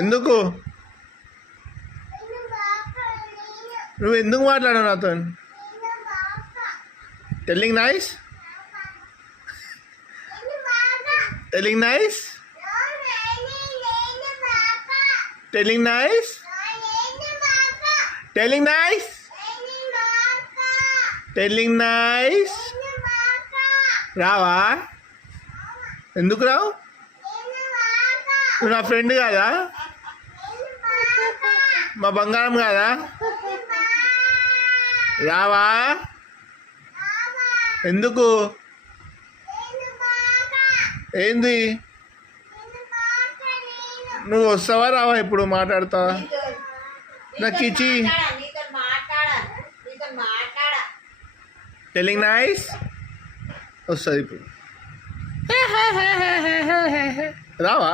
ఎందుకు నువ్వు ఎందుకు మాట్లాడావు నాతో? Telling nice, telling nice, telling nice, telling nice, telling nice. రావా? ఎందుకు రావు? నువ్వు నా ఫ్రెండ్ కాదా? మా బంగారం కాదా? రావా? ఎందుకు? ఏంది? నువ్వు వస్తావా రావా? ఇప్పుడు మాట్లాడతావా? నాకు ఇచ్చి టెల్లింగ్ నైస్ వస్తుంది ఇప్పుడు. రావా?